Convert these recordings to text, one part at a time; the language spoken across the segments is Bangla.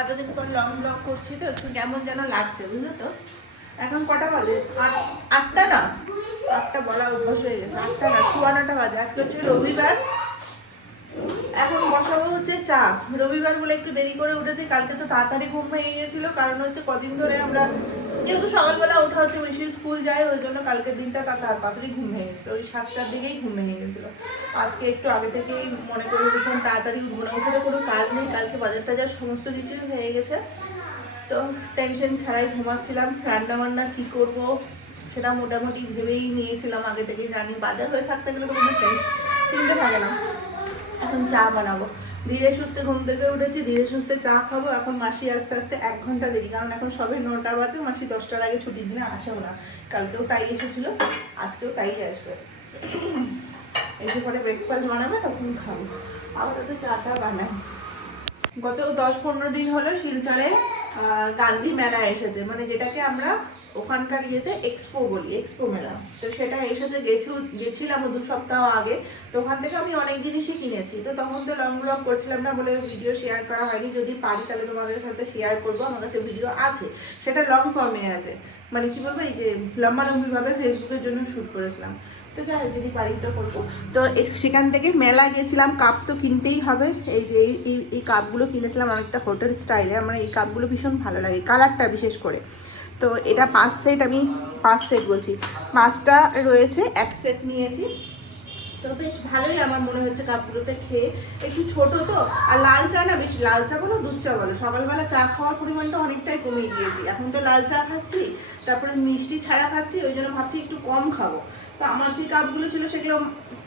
এতদিন পর লং ব্লগ করছি তো একটু কেমন যেন লাগছে, বুঝলো তো। এখন কটা বাজে? আটটা না, আটটা বলা অভ্যাস হয়ে গেছে, আটটা না 9:15 বাজে। আজকে হচ্ছে রবিবার। এখন বসাবো হচ্ছে চা। রবিবার বলে একটু দেরি করে উঠেছি, কালকে তো তাড়াতাড়ি ঘুম ভেঙে গেছিল, কারণ হচ্ছে কদিন ধরে আমরা যেহেতু সকালবেলা ওঠা হচ্ছে, বেশি স্কুল যায়, ওই জন্য কালকের দিনটা তাড়াতাড়ি ঘুম ভেঙে গেছিলো, ওই 7টার দিকেই ঘুম ভেঙে গেছিলো। আজকে একটু আগে থেকেই মনে করি ভীষণ তাড়াতাড়ি উঠবো না, উঠে কোনো কাজ নেই, কালকে বাজার টাজার সমস্ত কিছু হয়ে গেছে, তো টেনশন ছাড়াই ঘুমাচ্ছিলাম। রান্না বান্না কী করবো সেটা মোটামুটি ভেবেই নিয়েছিলাম আগে থেকেই, জানি বাজার হয়ে থাকতে গেলে তো কোনো চিন্তা থাকে না। এখন চা বানাবো, ধীরে সুস্থে ঘুম থেকে উঠেছি, ধীরে সুস্থে চা খাবো। এখন মাসি আস্তে আস্তে 1 ঘন্টা দেরি, কারণ এখন সবে 9টা বাজে, মাসি 10টার আগে ছুটির দিনে আসেও না। কালকেও তাই এসেছিল, আজকেও তাই আসবে। এসে পরে ব্রেকফাস্ট বানাবে, তখন খাবো। আপাতত চাটা বানাই। গত 10-15 দিন হলো শিলচরে গান্ধী মেলা এসেছে, মানে যেটাকে আমরা ওখানকার ইয়েতে এক্সপো বলি, এক্সপো মেলা। তো সেটা এসেছে, গেছিলাম 2 সপ্তাহ আগে। তো ওখান থেকে আমি অনেক জিনিসই কিনেছি, তো তখন তো লং ব্লগ করছিলাম না বলে ভিডিও শেয়ার করা হয়নি। যদি পারি তাহলে তোমাদের সাথে শেয়ার করবো, আমার কাছে ভিডিও আছে, সেটা লং ফর্মে আছে, মানে কি বলবো, এই যে লম্বালম্বিভাবে ফেসবুকের জন্য শ্যুট করেছিলাম। তো যাই হোক, যদি পারি তো করবো। তো সেখান থেকে মেলা গেছিলাম, কাপ তো কিনতেই হবে। এই যে এই কাপগুলো কিনেছিলাম অনেকটা হোটেল স্টাইলে, আমার এই কাপগুলো ভীষণ ভালো লাগে, কালারটা বিশেষ করে। তো এটা 5 সেট, আমি 5 সেট বলছি, 5টা রয়েছে, 1 সেট নিয়েছি। তো বেশ ভালোই আমার মনে হচ্ছে কাপগুলোতে খেয়ে। একটু ছোট তো, আর লাল চা না, বেশি লাল চা বলো দুধ চা বলো, সকালবেলা চা খাওয়ার পরিমাণটা অনেকটাই কমে গিয়েছি। এখন তো লাল চা খাচ্ছি, তারপরে মিষ্টি ছাড়া খাচ্ছি, ওই জন্য ভাবছি একটু কম খাবো। তো আমার যে কাপগুলো ছিল সেগুলো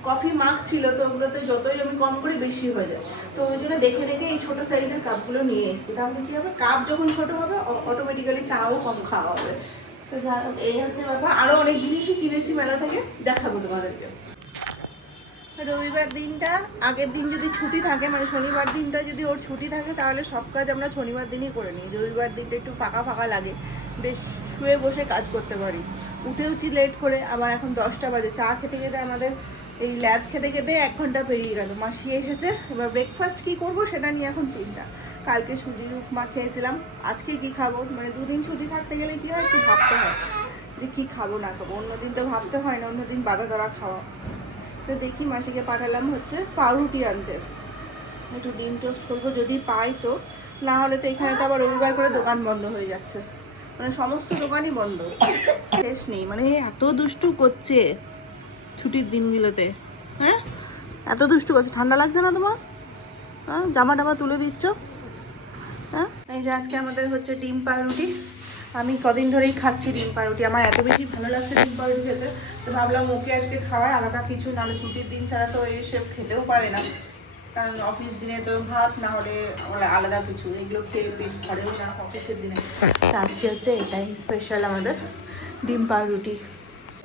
কফি মাগ ছিল, তো ওগুলোতে যতই আমি কম করি বেশি হয়ে যায়। তো ওই জন্য দেখে দেখে এই ছোটো সাইজের কাপগুলো নিয়ে এসেছি। তাহলে কী হবে, কাপ যখন ছোটো হবে অটোমেটিক্যালি চাও কম খাওয়া হবে। তো যাই হোক, এই হচ্ছে ব্যাপার। আরও অনেক জিনিসই কিনেছি মেলা থেকে, দেখাবো তোমাদেরকে। রবিবার দিনটা আগের দিন যদি ছুটি থাকে, মানে শনিবার দিনটা যদি ওর ছুটি থাকে, তাহলে সব কাজ আমরা শনিবার দিনই করে নিই। রবিবার দিনটা একটু ফাঁকা ফাঁকা লাগে, বেশ শুয়ে বসে কাজ করতে পারি। উঠেওছি লেট করে, আবার এখন 10টা বাজে। চা খেতে খেতে আমাদের এই ল্যাব খেতে খেতে 1 ঘন্টা পেরিয়ে গেল। মাসি এসেছে, এবার ব্রেকফাস্ট কী করবো সেটা নিয়ে এখন চিন্তা। কালকে সুজির উপমা খেয়েছিলাম, আজকে কি খাবো, মানে 2 দিন ছুটি থাকতে গেলে কী হয়, একটু ভাবতে হয় যে কী খাবো না খাবো। অন্যদিন তো ভাবতে হয় না, অন্যদিন বাধা ধরা খাওয়া। তো দেখি, মাসিকে পাঠালাম হচ্ছে পাউরুটি আনতে, একটু ডিম টোস্ট করবো যদি পাই তো, না হলে তো এখানে তো আবার রবিবার করে দোকান বন্ধ হয়ে যাচ্ছে, মানে সমস্ত দোকানই বন্ধ, শেষ নেই। মানে এত দুষ্টু করছে ছুটির দিনগুলোতে, হ্যাঁ এত দুষ্টু করছে। ঠান্ডা লাগছে না তোমার? হ্যাঁ, জামা টামা তুলে দিচ্ছ। হ্যাঁ, এই যে আজকে আমাদের হচ্ছে ডিম পাউরুটি। আমি কদিন ধরেই খাচ্ছি ডিম পাউরুটি, আমার এত বেশি ভালো লাগছে ডিম পাউরুটি খেতে, তো ভাবলাম ওকে আজকে খাওয়ায় আলাদা কিছু, নাহলে ছুটির দিন ছাড়া তো এসব খেতেও পারে না, কারণ অফিস দিনে তো ভাত, না হলে আলাদা কিছু, এগুলো খেয়ে পেট ভরেও না অফিসের দিনে। আজকে হচ্ছে এটাই স্পেশাল আমাদের, ডিম পাউরুটি।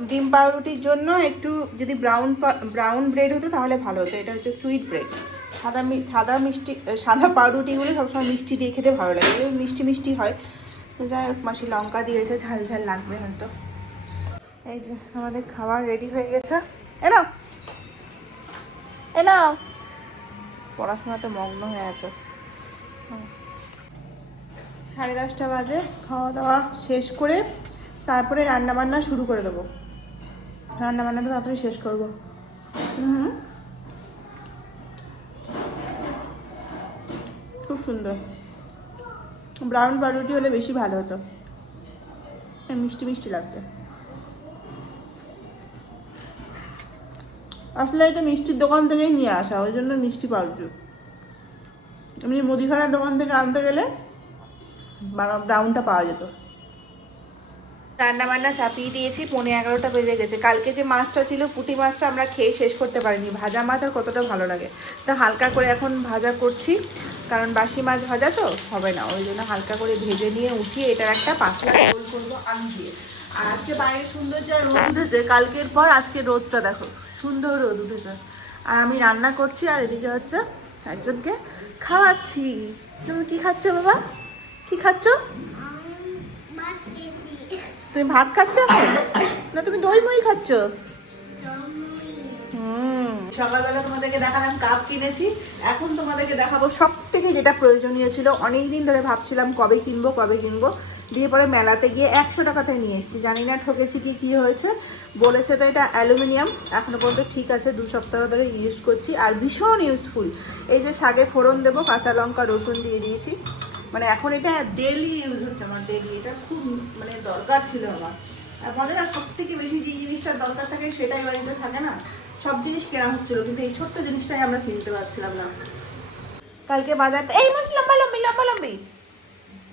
ডিম পাউরুটির জন্য একটু যদি ব্রাউন ব্রেড হতো তাহলে ভালো হতো, এটা হচ্ছে সুইট ব্রেড। সাদা পাউরুটিগুলো সবসময় মিষ্টি দিয়ে খেতে ভালো লাগে, এগুলো মিষ্টি মিষ্টি হয়। যাই হোক, মাসি লঙ্কা দিয়েছে, ঝাল ঝাল লাগবে হয়তো। এই যে আমাদের খাবার রেডি হয়ে গেছে, এনাও এনাও, পড়াশোনাতে মগ্ন হয়ে আছো। 10:30 বাজে, খাওয়া দাওয়া শেষ করে তারপরে রান্নাবান্না শুরু করে দেবো। রান্নাবান্নাটা তাড়াতাড়ি শেষ করবো। খুব সুন্দর, ব্রাউন পাউরুটি হলে বেশি ভালো হতো, মিষ্টি মিষ্টি লাগছে। আসলে এটা মিষ্টির দোকান থেকেই নিয়ে আসা, ওই জন্য মিষ্টি পাউরুটি। এমনি মুদিখানার দোকান থেকে আনতে গেলে ব্রাউনটা পাওয়া যেত। রান্নাবান্না চাপিয়ে দিয়েছি, 11:15 বেজে গেছে। কালকে যে মাছটা ছিল, পুঁটি মাছটা আমরা খেয়ে শেষ করতে পারিনি। ভাজা মাছ আর কতটা ভালো লাগে, তো হালকা করে এখন ভাজা করছি, কারণ বাসি মাছ ভাজা তো হবে না, ওই জন্য হালকা করে ভেজে নিয়ে উঠিয়ে এটার একটা পাতলা ঝোল করবো আলু দিয়ে। আর আজকে বাইরে সুন্দর যা রোদ উঠেছে, কালকের পর আজকে রোদটা দেখো, সুন্দর রোদ উঠেছে। আর আমি রান্না করছি, আর এদিকে হচ্ছে একজনকে খাওয়াচ্ছি। তুমি কি খাচ্ছ বাবা, কি খাচ্ছ? তুমি ভাত খাচ্ছ এখন, না তুমি দই মই খাচ্ছ? সকালবেলা তোমাদেরকে দেখালাম কাপ কিনেছি, এখন তোমাদেরকে দেখাবো সব থেকে যেটা প্রয়োজনীয় ছিল। অনেক দিন ধরে ভাবছিলাম কবে কিনবো, দিয়ে পরে মেলাতে গিয়ে 100 টাকাতে নিয়ে এসেছি। জানি না ঠকেছি কি হয়েছে। বলেছে তো এটা অ্যালুমিনিয়াম, এখনো পর্যন্ত ঠিক আছে, 2 সপ্তাহ ধরে ইউজ করছি আর ভীষণ ইউজফুল। এই যে শাকে ফোড়ন দেবো, কাঁচা লঙ্কা রসুন দিয়ে দিয়েছি, মানে এখন এটা ডেলি ইউজ হচ্ছে আমার, ডেলি। এটা খুব মানে দরকার ছিল আমার। আর বলে না সব থেকে বেশি যে জিনিসটার দরকার থাকে সেটাই বাড়িতে থাকে না, সব জিনিস কেনা হচ্ছিলো কিন্তু এই ছোট্ট জিনিসটাই আমরা কিনতে পারছিলাম না। কালকে বাজারটা এই মাস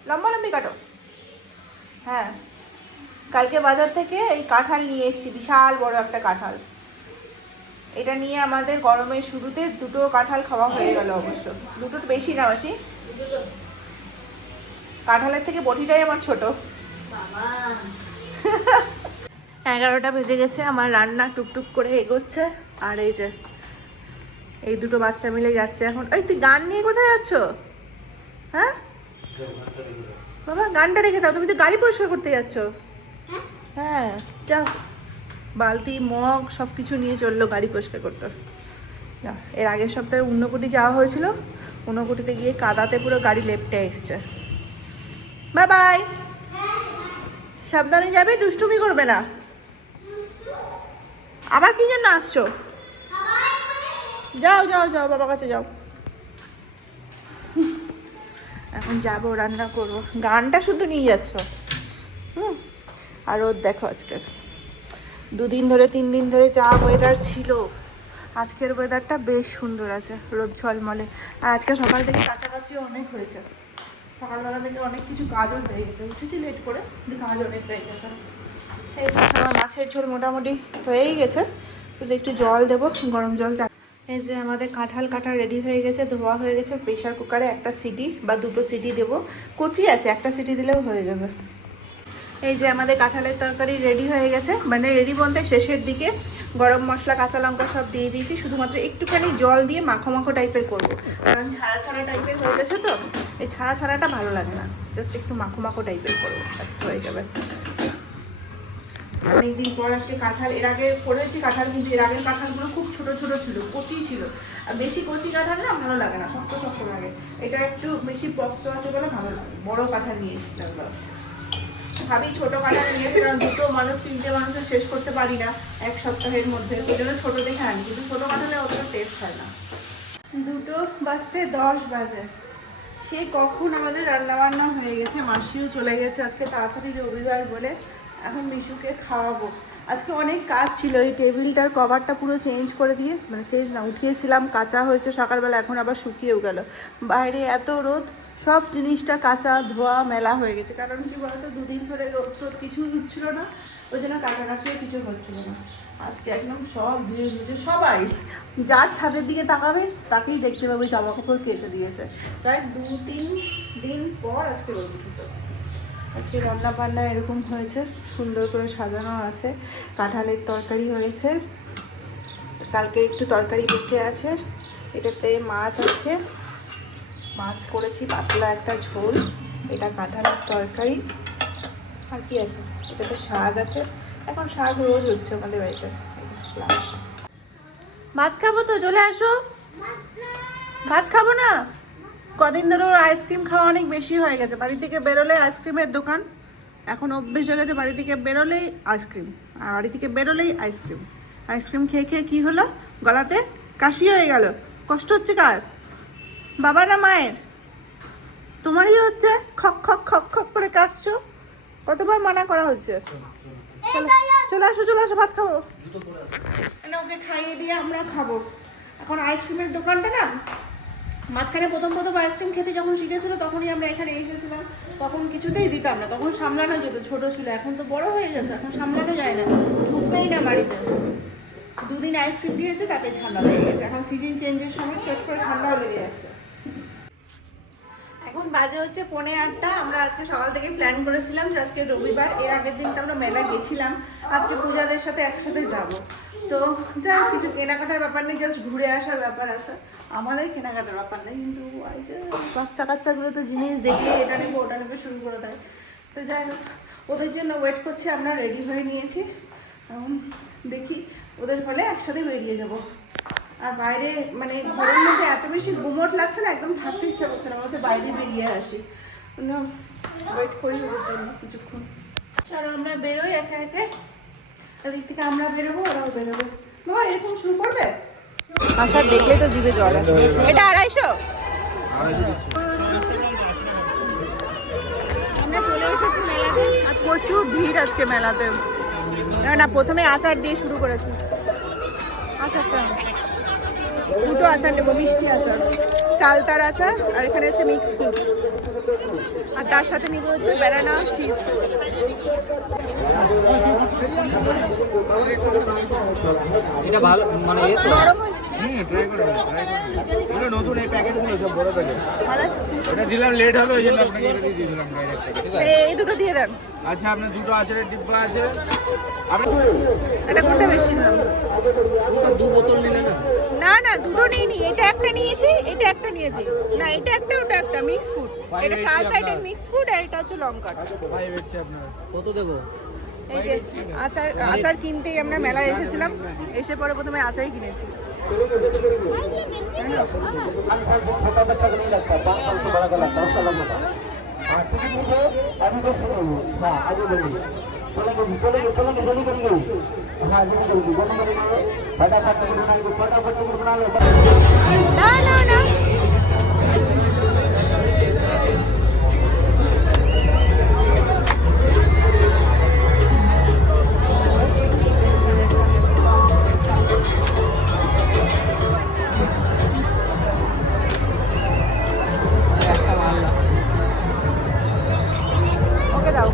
লম্বা কাটো। হ্যাঁ, কালকে বাজার থেকে এই কাঁঠাল নিয়ে এসেছি, বিশাল বড় একটা কাঁঠাল। এটা নিয়ে আমাদের গরমের শুরুতে 2টো কাঁঠাল খাওয়া হয়ে গেল। অবশ্য 2টোর বেশি না মাসি, কাঁঠালের থেকে বটিটাই আমার ছোট। 11টা বেজে গেছে, আমার রান্না টুকটুক করে এগোচ্ছে। আর এই যে এই 2টো বাচ্চা মিলে যাচ্ছে এখন। এই তুই গান নিয়ে কোথায় যাচ্ছ? হ্যাঁ বাবা, গানটা রেখে দাও, তুমি তো গাড়ি পরিষ্কার করতে যাচ্ছ। হ্যাঁ যাও, বালতি মগ সব কিছু নিয়ে চললো গাড়ি পরিষ্কার করতে। এর আগের সপ্তাহে ঊনকোটি যাওয়া হয়েছিল, ঊনকোটিতে গিয়ে কাদাতে পুরো গাড়ি লেপটে এসছে। বাই বাই, সাবধানে যাবে, দুষ্টুমি করবে না। আবার কি জন্য আসছো? যাও যাও যাও, বাবার কাছে যাও। এখন যাবো, রান্না করবো। গানটা শুধু নিয়ে যাচ্ছ। আর ওর দেখো আজকে 2 দিন ধরে 3 দিন ধরে যা ওয়েদার ছিল, আজকের ওয়েদারটা বেশ সুন্দর আছে, রোদ ঝলমলে। আর আজকে সকাল থেকে কাছাকাছিও অনেক হয়েছে, সকালবেলা থেকে অনেক কিছু কাজও হয়ে গেছে। উঠেছি লেট করে, কিন্তু কাজ অনেক হয়ে গেছে। এই আমার মাছের ঝোল মোটামুটি হয়েই গেছে, শুধু একটু জল দেবো, গরম জল। এই যে আমাদের কাঁঠাল কাটা রেডি হয়ে গেছে, ধোয়া হয়ে গেছে। প্রেশার কুকারে 1টা সিটি বা 2টো সিটি দেবো, কচি আছে, 1টা সিটি দিলেও হয়ে যাবে। এই যে আমাদের কাঁঠালের তরকারি রেডি হয়ে গেছে, মানে রেডি বলতে শেষের দিকে। গরম মশলা কাঁচা লঙ্কা সব দিয়ে দিয়েছি, শুধুমাত্র একটুখানি জল দিয়ে মাখো মাখো টাইপের করবো, কারণ ছাড়া ছাড়া টাইপের হয়ে গেছে তো, এই ছাড়া ছাড়াটা ভালো লাগে না, জাস্ট একটু মাখো মাখো টাইপের করবো, হয়ে যাবে। অনেকদিন পর আজকে কাঁঠাল, এর আগে করেছি কাঁঠাল, কিন্তু এর আগের কাঁঠালগুলো খুব ছোট ছোট ছিল, কচি ছিল। আর বেশি কচি কাঁঠাল না ভালো লাগে না, শক্ত শক্ত লাগে। এটা একটু বেশি পক্ত আছে বলে ভালো লাগে। বড় কাঁঠাল নিয়ে এসেছিলাম, ভাবি ছোট কাঁঠাল নিয়েছি, কারণ 2টো মানুষ 3টে মানুষের শেষ করতে পারি না 1 সপ্তাহের মধ্যে, ওই জন্য ছোটো দেখে আনি, কিন্তু ছোটো কাঁঠালে অতটা টেস্ট হয় না। 2টো বাজতে 10 বাজে, সে কখন আমাদের রান্নাবান্না হয়ে গেছে, মাসিও চলে গেছে আজকে তাড়াতাড়ি রবিবার বলে। এখন মিশুকে খাওয়াবো। আজকে অনেক কাজ ছিল, এই টেবিলটার কভারটা পুরো চেঞ্জ করে দিয়ে, মানে চেঞ্জ না, উঠিয়েছিলাম, কাঁচা হয়েছে সকালবেলা, এখন আবার শুকিয়েও গেল। বাইরে এত রোদ, সব জিনিসটা কাঁচা ধোয়া মেলা হয়ে গেছে। কারণ কি বলতো, 2 দিন ধরে রোদ টোদ কিছু হচ্ছিল না, ওই জন্য কাছাকাছিও কিছু হচ্ছিল না। আজকে একদম সব ধুয়ে মুছে, সবাই যার ছাদের দিকে তাকাবে তাকেই দেখতে পাবে জামা কাপড় কেচে দিয়েছে। প্রায় 2-3 দিন পর আজকে রোদ উঠেছে। আজকে রান্না বান্না এরকম হয়েছে, সুন্দর করে সাজানো আছে। কাঁঠালের তরকারি হয়েছে, কালকে একটু তরকারি বেঁচে আছে, এটাতে মাছ আছে, মাছ করেছি পাতলা একটা ঝোল, এটা কাঁঠালের তরকারি। আর কি আছে, এটাতে শাক আছে, এখন শাক রোজ হচ্ছে আমাদের বাড়িতে। ভাত খাবো তো, চলে আসো। ভাত খাবো না, কদিন ধরে ওর আইসক্রিম খাওয়া অনেক বেশি হয়ে গেছে। বাড়ি থেকে বেরোলে আইসক্রিমের দোকান, এখন অভ্যেস হয়ে গেছে, বাড়ি থেকে বেরোলেই আইসক্রিম, আর বাড়ি থেকে বেরোলেই আইসক্রিম। আইসক্রিম খেয়ে খেয়ে কী হলো, গলাতে কাশি হয়ে গেল। কষ্ট হচ্ছে কার, বাবা না মায়ের? তোমারই হচ্ছে, খক খক খক খক করে কাশছো। কতবার মানা করা হচ্ছে, চলে আসো চলে আসো, ভাত খাবো। ওকে খাইয়ে দিয়ে আমরা খাবো। এখন আইসক্রিমের দোকানটা না, মাঝখানে প্রথম আইসক্রিম খেতে যখন শিখেছিল তখনই আমরা এখানে এসেছিলাম, তখন কিছুতেই দিতাম না, তখন সামলানো যেত, ছোট ছিল। এখন তো বড় হয়ে গেছে, এখন সামলানো যায় না, ঢুকবেই না বাড়িতে। 2 দিন আইসক্রিম খেয়েছে, তাতে ঠান্ডা লেগে গেছে। এখন সিজন চেঞ্জের সময় চট করে ঠান্ডাও লেগে যাচ্ছে। এখন বাজে হচ্ছে 7:45। আমরা আজকে সকাল থেকে প্ল্যান করেছিলাম যে আজকে রবিবার, এর আগের দিনটা আমরা মেলা গেছিলাম, আজকে পূজাদের সাথে একসাথে যাব। তো যা কিছু কেনাকাটার ব্যাপার নেই, জাস্ট ঘুরে আসার ব্যাপার আছে। আমাদের কেনাকাটার ব্যাপার নেই, কিন্তু এই যে বাচ্চাগুলো তো জিনিস দেখে এটা নেবো ওটা নেবো শুরু করে দেয়। তো যাই হোক, ওদের জন্য ওয়েট করছি, আমরা রেডি হয়ে নিয়েছি। এখন দেখি ওদের হলে একসাথে বেরিয়ে যাব। আর বাইরে মানে ঘরের মধ্যে এত বেশি গুমট লাগছে না, একদম থাকতে ইচ্ছা করছে না, বলছে বাইরে বেরিয়ে আসি। ওয়েট করি ওদের জন্য কিছুক্ষণ। চলো আমরা বেরোই একে একে, এদিক থেকে আমরা বেরোবো, ওরাও বেরোবে। বাবা এরকম শুরু করবে? আচ্ছা দেখলে তো জিভে জল আসে। এটা 250? আমরা চলে এসেছি মেলাতে, আর প্রচুর ভিড় আজকে মেলাতে। না প্রথমে আচার দিয়ে শুরু করেছি। আচারটা দুটো আচার নেবো, মিষ্টি আচার, চালতার আচার, আর এখানে হচ্ছে মিক্স ফ্রুট, আর তার সাথে নিব হচ্ছে ব্যানানা চিপস। এটা ভালো মানে নরম নতুন এই প্যাকেটগুলো সব বড় প্যাকেট। ভালো আছে? এটা দিলাম লেট হবে ওই জন্য আপনাকে এটা দিয়ে দিলাম ডাইরেক্ট। এই দুটো দিয়ে দেন। আচ্ছা আপনার দুটো আচারের ডিব্বা আছে। আপনি এটা কোনটা বেশি নাম? দু বোতল নিলে না? না না দুটো নিইনি, এটা একটা নিয়েছি, এটা একটা নিয়েছি। না এটা একটা, ওটা একটা, মিক্স ফুড। এটা চালতা, এটা মিক্স ফুড, আর এটা হচ্ছে লঙ্কা। 580 আপনার। কত দেবো? এই যে আচার কিনতেই আমরা মেলায় এসেছিলাম, এসে পরে প্রথমে আচারই কিনেছি। না না না একটা মাল না। ওকে দাও।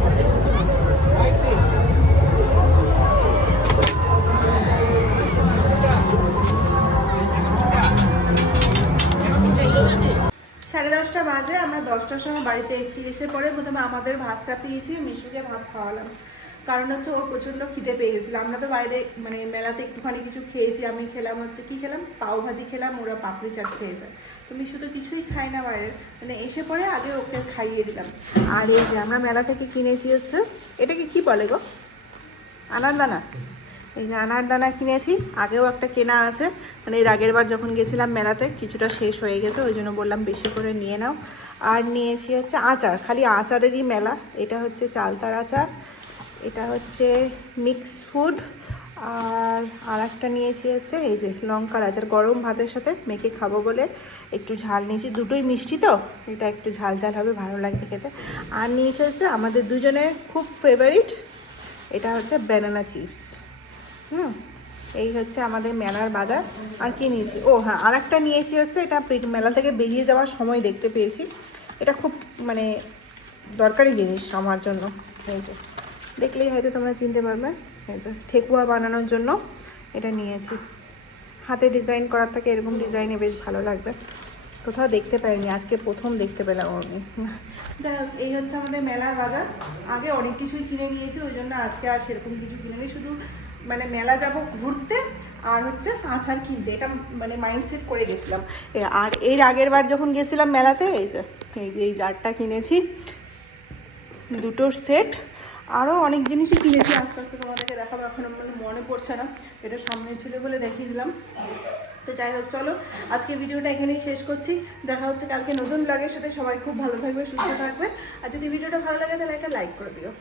সাড়ে 10টা বাজে, আমরা 10টার সময় বাড়িতে এসেছি। এসে পরে প্রথমে আমাদের ভাত চাপিয়েছি, মিশুকে ভাত খাওয়ালাম, কারণ হচ্ছে ওর প্রচণ্ড খিদে পেয়ে গেছিলো। আমরা তো বাইরে মানে মেলাতে একটুখানি কিছু খেয়েছি, আমি খেলাম হচ্ছে কি খেলাম, পাও ভাজি খেলাম, ওরা পাপড়ি চাট খেয়েছে। তো মিশু তো কিছুই খায় না বাইরের, মানে এসে পরে আগে ওকে খাইয়ে দিলাম। আর এই যে আমরা মেলা থেকে কিনেছি হচ্ছে, এটাকে কি বলে গো? আনারদানা। এই যে আনারদানা কিনেছি, আগেও একটা কেনা আছে, মানে এর আগের বার যখন গেছিলাম মেলাতে কিছুটা শেষ হয়ে গেছে, ওই জন্য বললাম বেশি করে নিয়ে নাও। আর নিয়েছি হচ্ছে আচার, খালি আচারেরই মেলা। এটা হচ্ছে চালতার আচার, এটা হচ্ছে মিক্স ফুড, আর একটা নিয়েছি হচ্ছে এই যে লঙ্কার আচার, গরম ভাতের সাথে মেখে খাবো বলে একটু ঝাল নিয়েছি। দুটোই মিষ্টি তো, এটা একটু ঝাল ঝাল হবে, ভালো লাগবে খেতে। আর নিয়েছি হচ্ছে আমাদের দুজনের খুব ফেভারিট, এটা হচ্ছে ব্যানানা চিপস। এই হচ্ছে আমাদের মেলার বাজার। আর কি নিয়েছি, ও হ্যাঁ আর একটা নিয়েছি হচ্ছে, এটা মেলা থেকে বেরিয়ে যাওয়ার সময় দেখতে পেয়েছি, এটা খুব মানে দরকারি জিনিস আমার জন্য। এই যে দেখলেই হয়তো তোমরা চিনতে পারবে, এই যে ঠেকুয়া বানানোর জন্য এটা নিয়েছি। হাতে ডিজাইন করার থেকে এরকম ডিজাইনে বেশ ভালো লাগবে, কোথাও দেখতে পাইনি, আজকে প্রথম দেখতে পেলাম আমি। যাই হোক এই হচ্ছে আমাদের মেলার বাজার। আগে অনেক কিছুই কিনে নিয়েছি, ওই জন্য আজকে আর সেরকম কিছু কিনে নিই, শুধু মানে মেলা যাব ঘুরতে আর হচ্ছে আচার কিনতে, এটা মানে মাইন্ডসেট করে গেছিলাম। আর এর আগের বার যখন গেছিলাম মেলাতে এই জারটা কিনেছি, দুটোর সেট, আরও অনেক জিনিসই কিনেছি, আস্তে আস্তে তোমাদেরকে দেখাবো, এখন মানে মনে পড়ছে না, এটা সামনে ছিল বলে দেখিয়ে দিলাম। তো যাই হোক চলো আজকে ভিডিওটা এখানেই শেষ করছি, দেখা হচ্ছে কালকে নতুন ব্লগের সাথে। সবাই খুব ভালো থাকবে, সুস্থ থাকবে, আর যদি ভিডিওটা ভালো লাগে তাহলে একটা লাইক করে দিও।